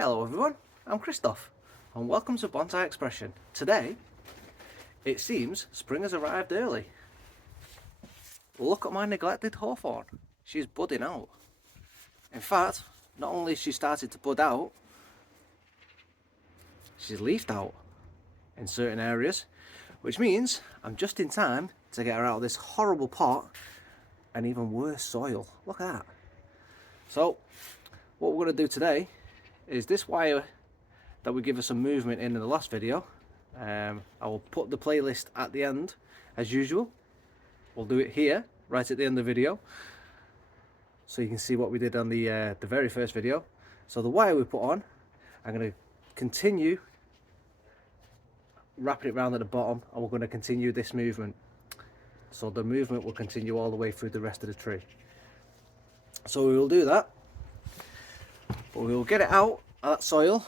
Hello everyone, I'm Christoph and welcome to Bonsai Expression. Today, it seems spring has arrived early. Look at my neglected hawthorn. She's budding out. In fact, not only has she started to bud out, she's leafed out in certain areas, which means I'm just in time to get her out of this horrible pot and even worse soil. Look at that. So, what we're going to do today is this wire that we give us some movement in the last video. I will put the playlist at the end as usual. We'll do it here right at the end of the video so you can see what we did on the very first video. So the wire we put on, I'm going to continue wrapping it around at the bottom, and we're going to continue this movement. So the movement will continue all the way through the rest of the tree. So we will do that, but we will get it out of that soil.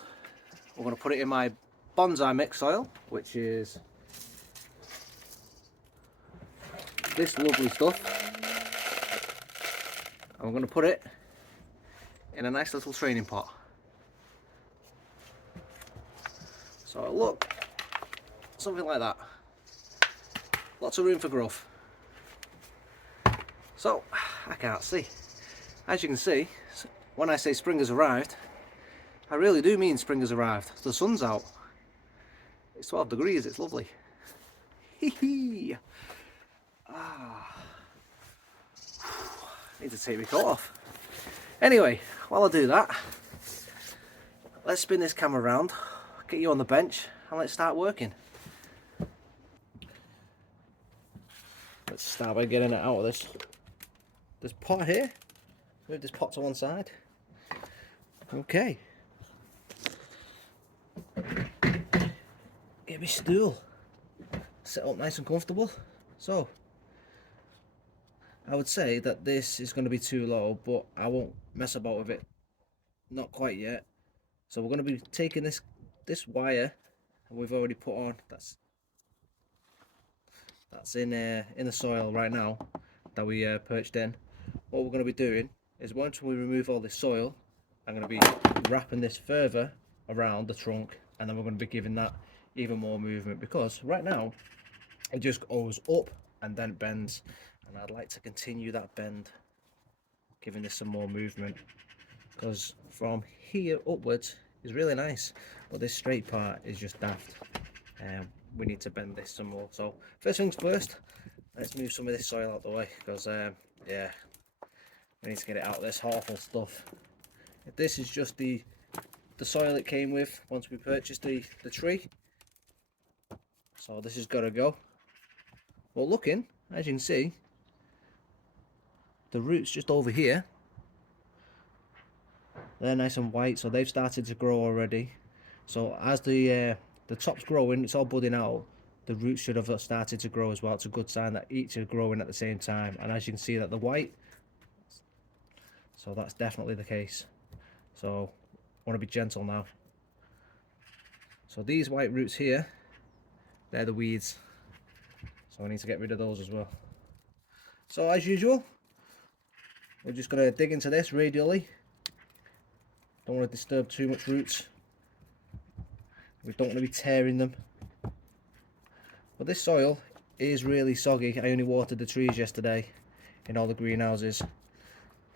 We're going to put it in my bonsai mix soil, which is this lovely stuff, and we're going to put it in a nice little training pot. So it'll look something like that. Lots of room for growth. So I can't see. As you can see, when I say spring has arrived, I really do mean spring has arrived. The sun's out. It's 12 degrees, it's lovely. Hee hee. Need to take my coat off. Anyway, while I do that, let's spin this camera around, get you on the bench, and let's start working. Let's start by getting it out of this pot here. Move this pot to one side. Okay. Get my stool set up nice and comfortable. So I would say that this is going to be too low, but I won't mess about with it, not quite yet. So we're going to be taking this wire, and we've already put on, that's in the soil right now that we perched in. What we're going to be doing is, once we remove all this soil, I'm going to be wrapping this further around the trunk, and then we're going to be giving that even more movement, because right now it just goes up and then bends, and I'd like to continue that bend, giving this some more movement, because from here upwards is really nice, but this straight part is just daft. We need to bend this some more. So first things first, let's move some of this soil out the way, because yeah, we need to get it out of this awful stuff. This is just the soil it came with once we purchased the tree, so this has got to go. But looking, as you can see, the roots just over here, they're nice and white, so they've started to grow already. So as the top's growing, it's all budding out, the roots should have started to grow as well. It's a good sign that each are growing at the same time, and as you can see that the white, so that's definitely the case. So I want to be gentle now. So these white roots here, they're the weeds, so I need to get rid of those as well. So as usual, we're just going to dig into this radially. Don't want to disturb too much roots. We don't want to be tearing them. But this soil is really soggy. I only watered the trees yesterday in all the greenhouses.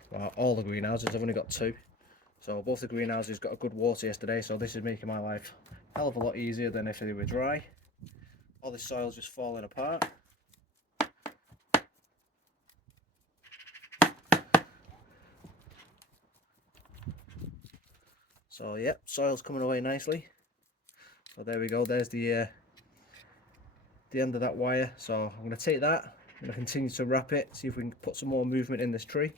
Well, all the greenhouses, I've only got 2. So both the greenhouses got a good water yesterday, so this is making my life a hell of a lot easier than if they were dry. All this soil's just falling apart. So yep, soil's coming away nicely. So there we go, there's the end of that wire. So I'm going to take that, I'm going to continue to wrap it, see if we can put some more movement in this tree.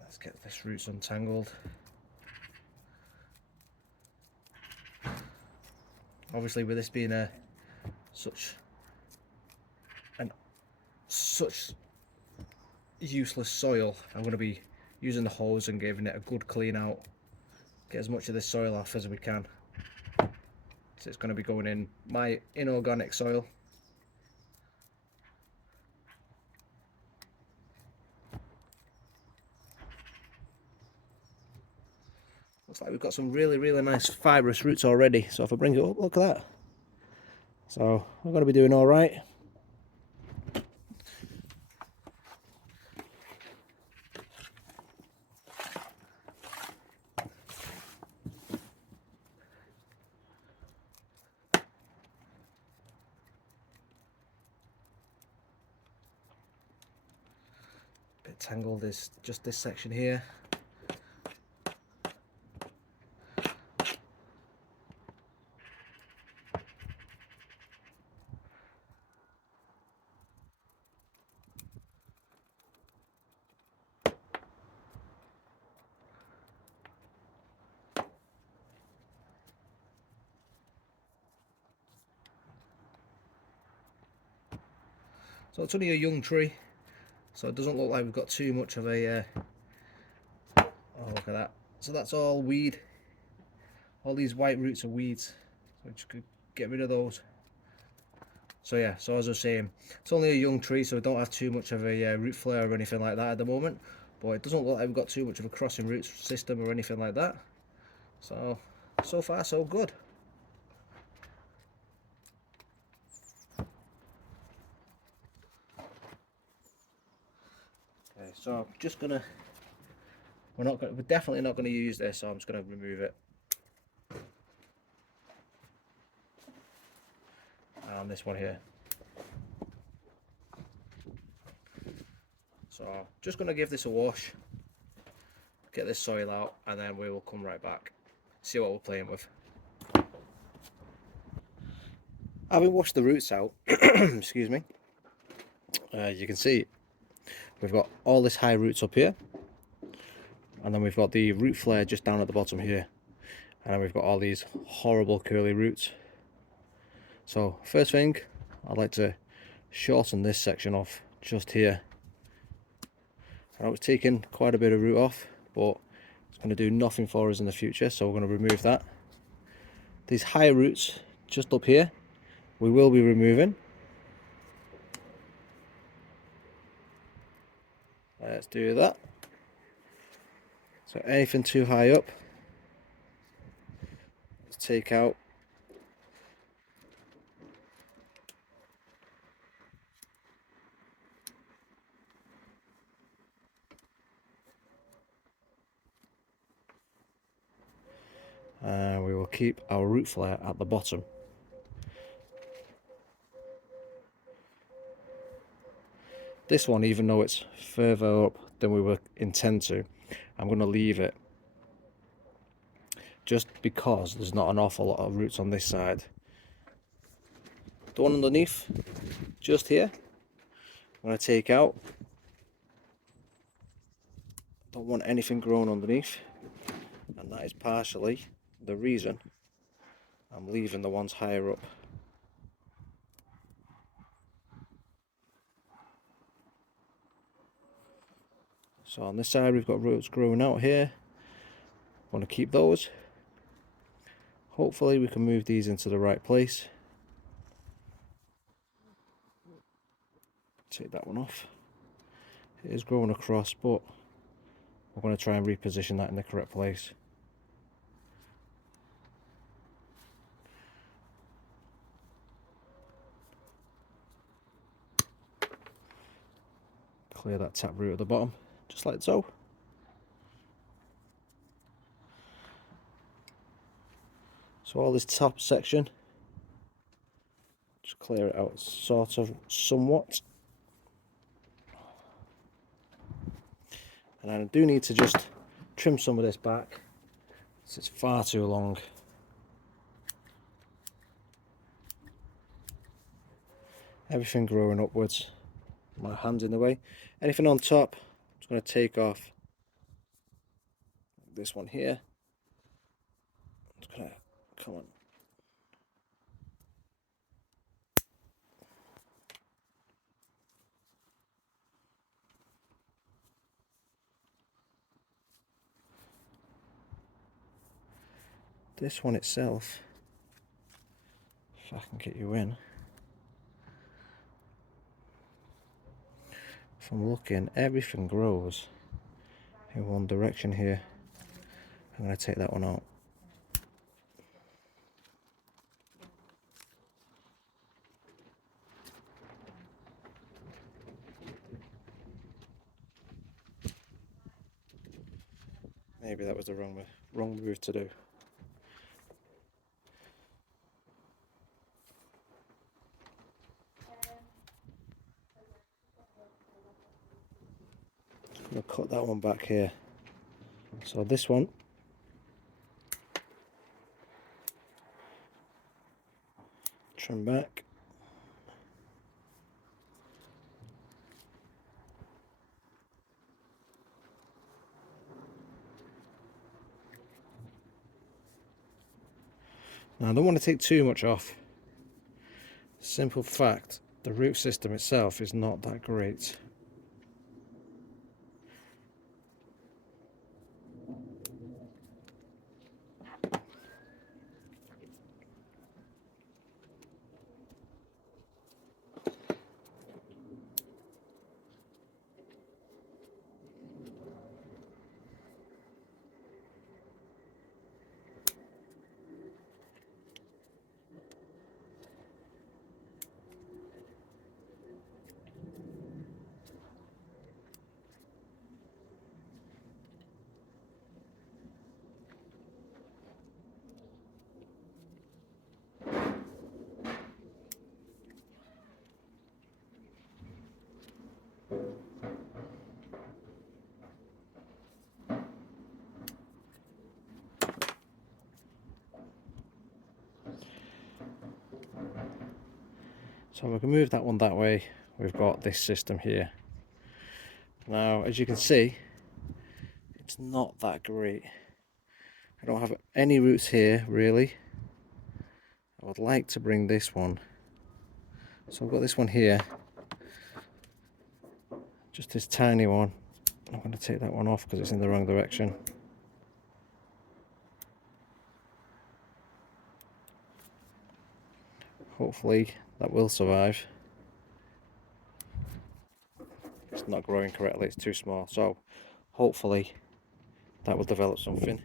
Let's get this roots untangled. Obviously, with this being such useless soil, I'm going to be using the hose and giving it a good clean out. Get as much of this soil off as we can. So it's going to be going in my inorganic soil. Looks like we've got some really, really nice fibrous roots already. So if I bring it up, look at that. So we're going to be doing all right. Bit tangled is just this section here. So it's only a young tree, so it doesn't look like we've got too much of a oh, look at that. So that's all weed. All these white roots are weeds, so we just could get rid of those. So yeah, so as I was saying, it's only a young tree, so we don't have too much of a root flare or anything like that at the moment, but it doesn't look like we've got too much of a crossing root system or anything like that. So far so good. Okay, so I'm just gonna, we're definitely not gonna use this, so I'm just gonna remove it. And this one here. So just gonna give this a wash, get this soil out, and then we will come right back, see what we're playing with. Having washed the roots out, excuse me, you can see we've got all this high roots up here, and then we've got the root flare just down at the bottom here, and then we've got all these horrible curly roots. So first thing, I'd like to shorten this section off just here. I know it's taken quite a bit of root off, but it's going to do nothing for us in the future, so we're going to remove that. These high roots just up here, we will be removing. Let's do that. So anything too high up, let's take out. And we will keep our root flare at the bottom. This one, even though it's further up than we were intend to, I'm going to leave it just because there's not an awful lot of roots on this side. The one underneath, just here, I'm going to take out. Don't want anything growing underneath, and that is partially the reason I'm leaving the ones higher up. So on this side we've got roots growing out here. Want to keep those. Hopefully we can move these into the right place. Take that one off. It is growing across, but we're going to try and reposition that in the correct place. Clear that tap root at the bottom, just like so. So all this top section, just clear it out sort of somewhat. And I do need to just trim some of this back, because it's far too long. Everything growing upwards, my hand's in the way. Anything on top, I'm just going to take off. This one here, I'm just going to, come on. This one itself, I can get you in. If I'm looking, everything grows in one direction here. I'm going to take that one out. Maybe that was the wrong move to do. I'm going to cut that one back here. So this one, trim back. Now I don't want to take too much off. Simple fact, the root system itself is not that great. So we can move that one that way. We've got this system here. Now, as you can see, it's not that great. I don't have any roots here, really. I would like to bring this one. So I've got this one here. Just this tiny one. I'm going to take that one off because it's in the wrong direction. Hopefully that will survive. It's not growing correctly, it's too small. So hopefully that will develop something.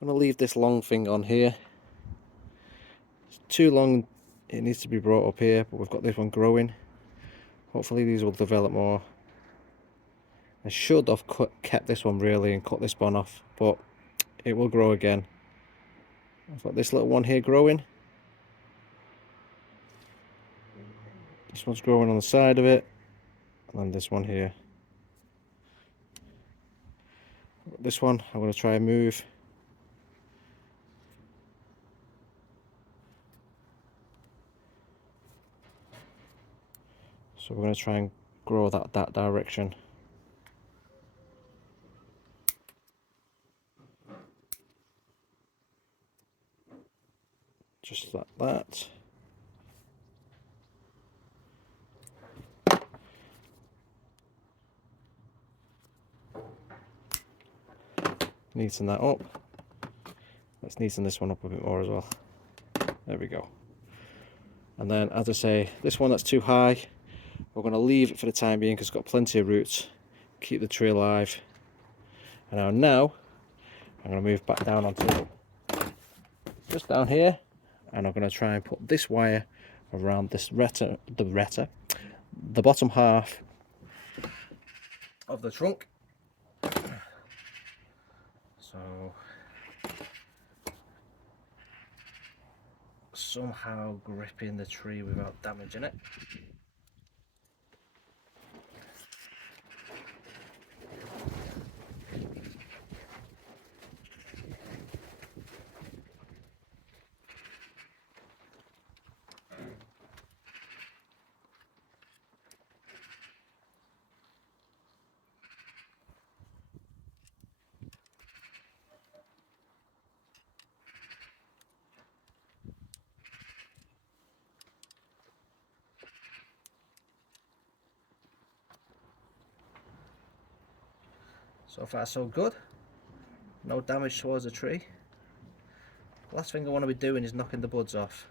I'm going to leave this long thing on here. It's too long, it needs to be brought up here, but we've got this one growing. Hopefully these will develop more. I should have kept this one really and cut this one off, but it will grow again. I've got this little one here growing. This one's growing on the side of it, and then this one here. This one I'm going to try and move. So we're going to try and grow that direction. Just like that. Neaten that up. Let's neaten this one up a bit more as well. There we go. And then, as I say, this one that's too high, we're going to leave it for the time being because it's got plenty of roots. Keep the tree alive. And now I'm going to move back down onto just down here, and I'm going to try and put this wire around this the bottom half of the trunk. So somehow gripping the tree without damaging it. So far so good. No damage towards the tree. Last thing I want to be doing is knocking the buds off.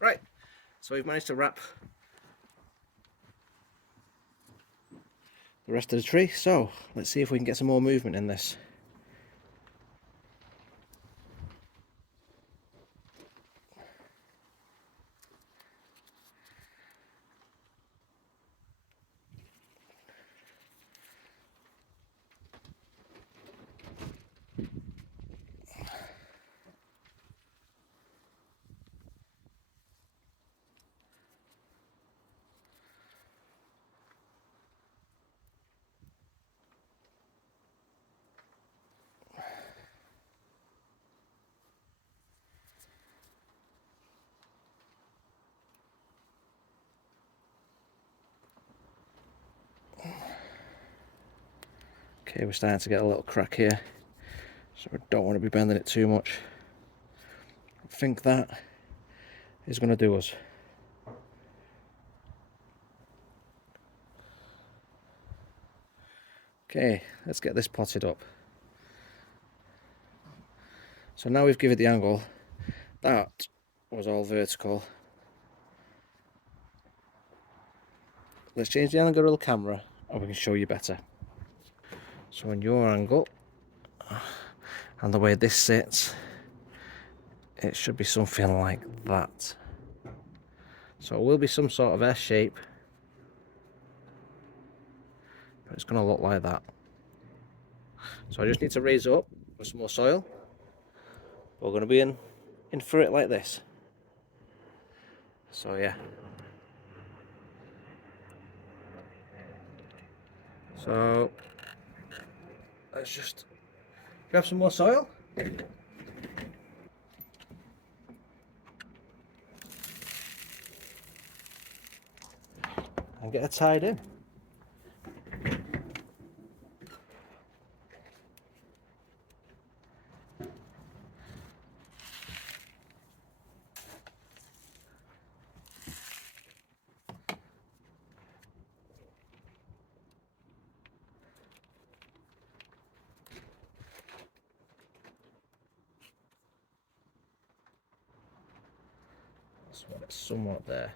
Right, so we've managed to wrap the rest of the tree, so let's see if we can get some more movement in this. Okay, we're starting to get a little crack here, so we don't want to be bending it too much. I think that is going to do us. Okay, let's get this potted up. So now we've given it the angle. That was all vertical. Let's change the angle of the camera and we can show you better. So on your angle and the way this sits, it should be something like that. So it will be some sort of S shape, but it's going to look like that. So I just need to raise it up with some more soil. We're going to be in for it like this. So yeah. So let's just grab some more soil. And get it tied in. So it's somewhat there.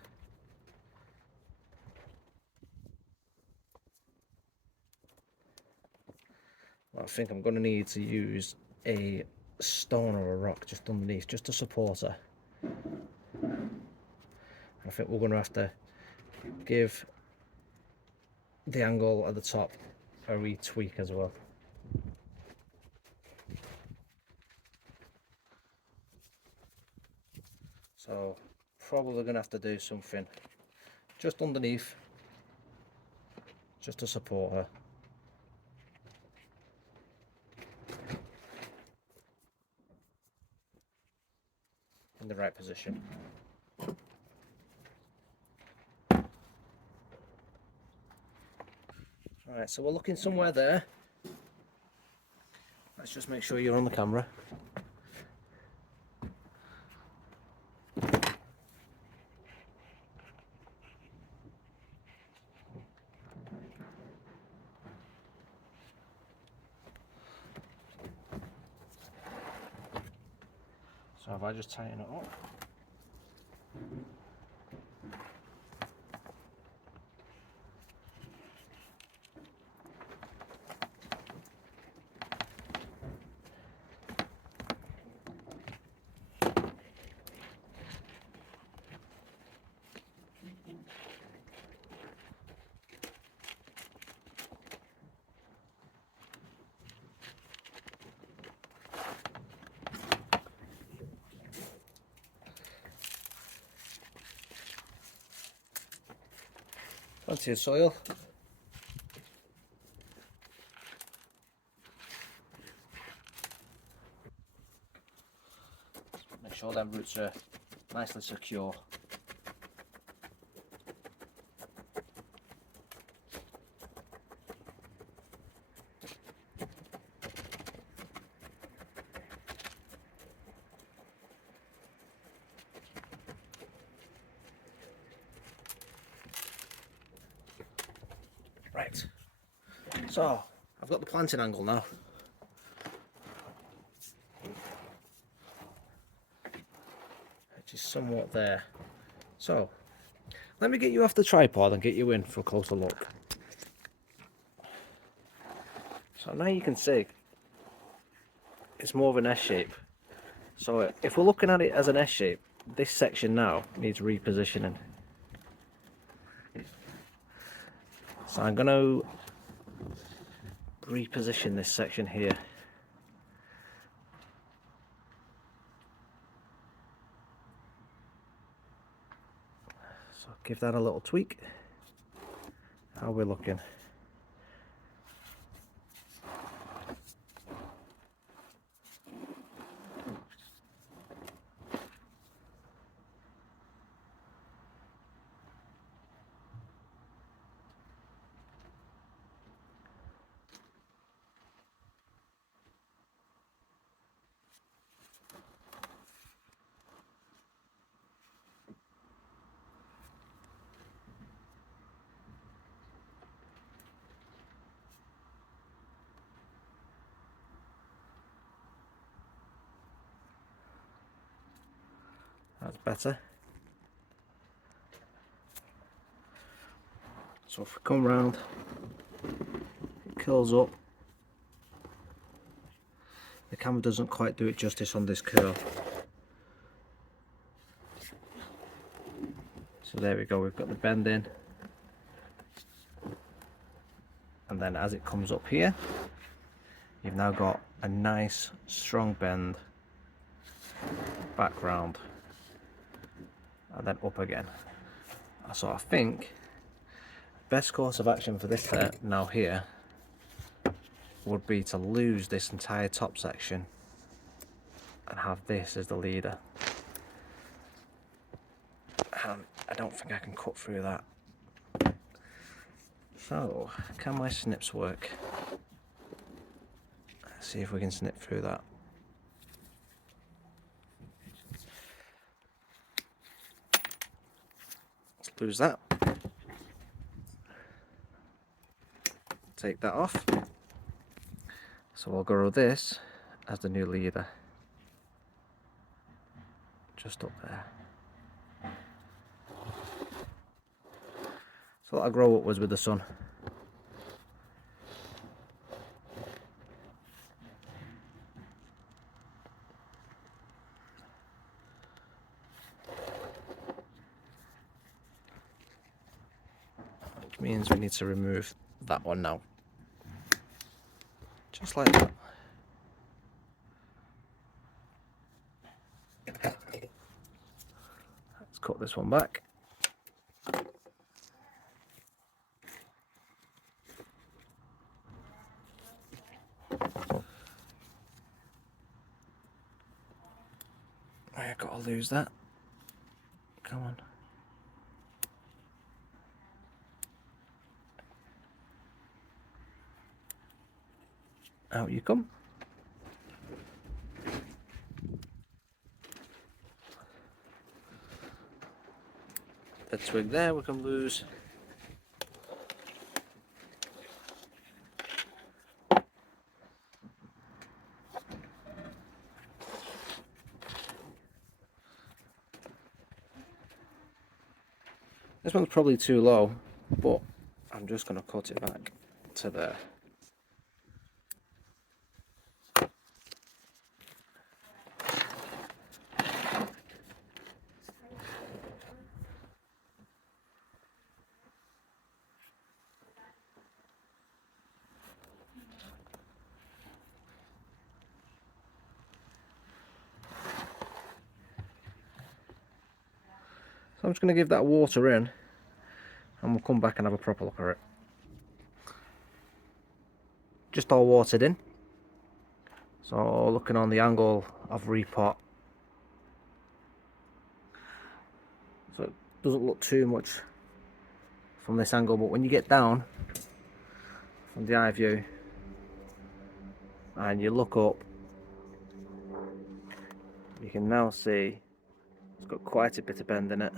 I think I'm going to need to use a stone or a rock just underneath, just to support her. I think we're going to have to give the angle at the top a wee tweak as well. So probably going to have to do something just underneath, just to support her. In the right position. Alright, so we're looking somewhere there. Let's just make sure you're on the camera. So if I just tighten it up. Plenty of soil. Make sure them roots are nicely secure. Right, so I've got the planting angle now. Which is somewhat there. So let me get you off the tripod and get you in for a closer look. So now you can see it's more of an S shape. So if we're looking at it as an S shape, this section now needs repositioning. So I'm going to reposition this section here. So give that a little tweak. How we're looking. That's better. So if we come round, it curls up. The camera doesn't quite do it justice on this curl. So there we go, we've got the bend in. And then as it comes up here, you've now got a nice strong bend back round and then up again. So I think best course of action for this set now here would be to lose this entire top section and have this as the leader. And I don't think I can cut through that. So can my snips work? Let's see if we can snip through that. Let's lose that. Take that off. So we'll grow this as the new leader. Just up there. So that'll grow upwards with the sun. Which means we need to remove that one now. Just like that. Let's cut this one back. I've got to lose that. Come on. Out you come. The twig there we can lose. This one's probably too low, but I'm just going to cut it back to there. So I'm just going to give that water in and we'll come back and have a proper look at it. Just all watered in. So looking on the angle of repot. So it doesn't look too much from this angle, but when you get down from the eye view and you look up, you can now see it's got quite a bit of bend in it.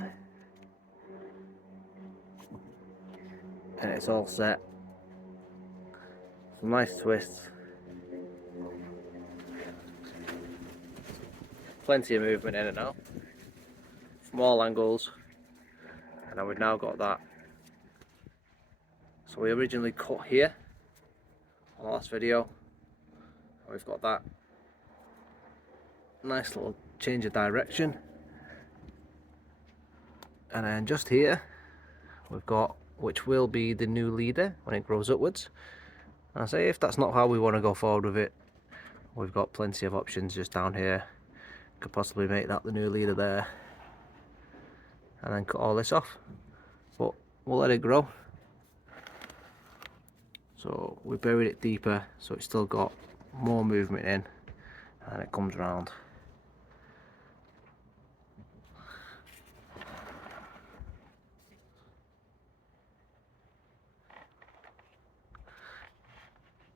And it's all set Some nice twists. Plenty of movement in and out. Small angles. And then we've now got that. So we originally cut here on the last video. We've got that nice little change of direction. And then just here we've got, which will be the new leader when it grows upwards. And I say if that's not how we want to go forward with it, we've got plenty of options just down here. Could possibly make that the new leader there, and then cut all this off, but we'll let it grow. So we buried it deeper so it's still got more movement in, and it comes round.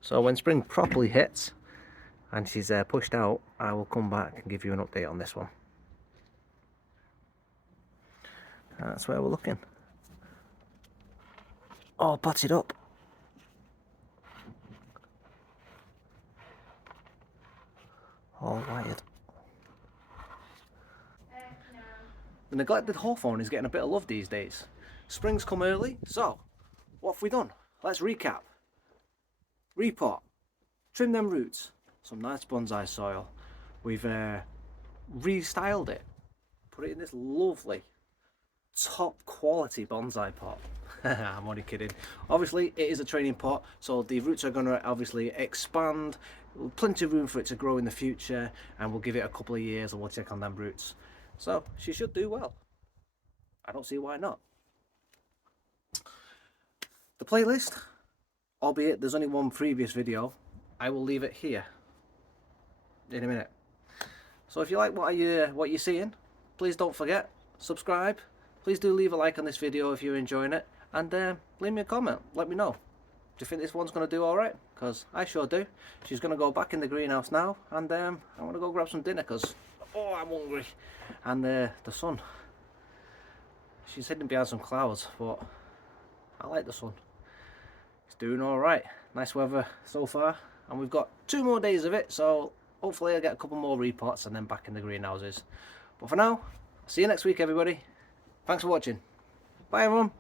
So when spring properly hits and she's pushed out, I will come back and give you an update on this one. And that's where we're looking. All potted up. All wired. The neglected hawthorn is getting a bit of love these days. Spring's come early, so what have we done? Let's recap. Repot, trim them roots, some nice bonsai soil. We've restyled it, put it in this lovely top quality bonsai pot. I'm only kidding. Obviously it is a training pot, so the roots are going to obviously expand, plenty of room for it to grow in the future, and we'll give it a couple of years and we'll check on them roots. So she should do well. I don't see why not. The playlist, albeit there's only one previous video, I will leave it here in a minute. So if you like what you're seeing, please don't forget, subscribe. Please do leave a like on this video if you're enjoying it, and leave me a comment. Let me know. Do you think this one's going to do alright? Because I sure do. She's going to go back in the greenhouse now, and I want to go grab some dinner because, oh, I'm hungry. And the sun. She's hidden behind some clouds, but I like the sun. It's doing alright. Nice weather so far, and we've got 2 more days of it, so hopefully I'll get a couple more repots and then back in the greenhouses. But for now, see you next week everybody. Thanks for watching. Bye everyone.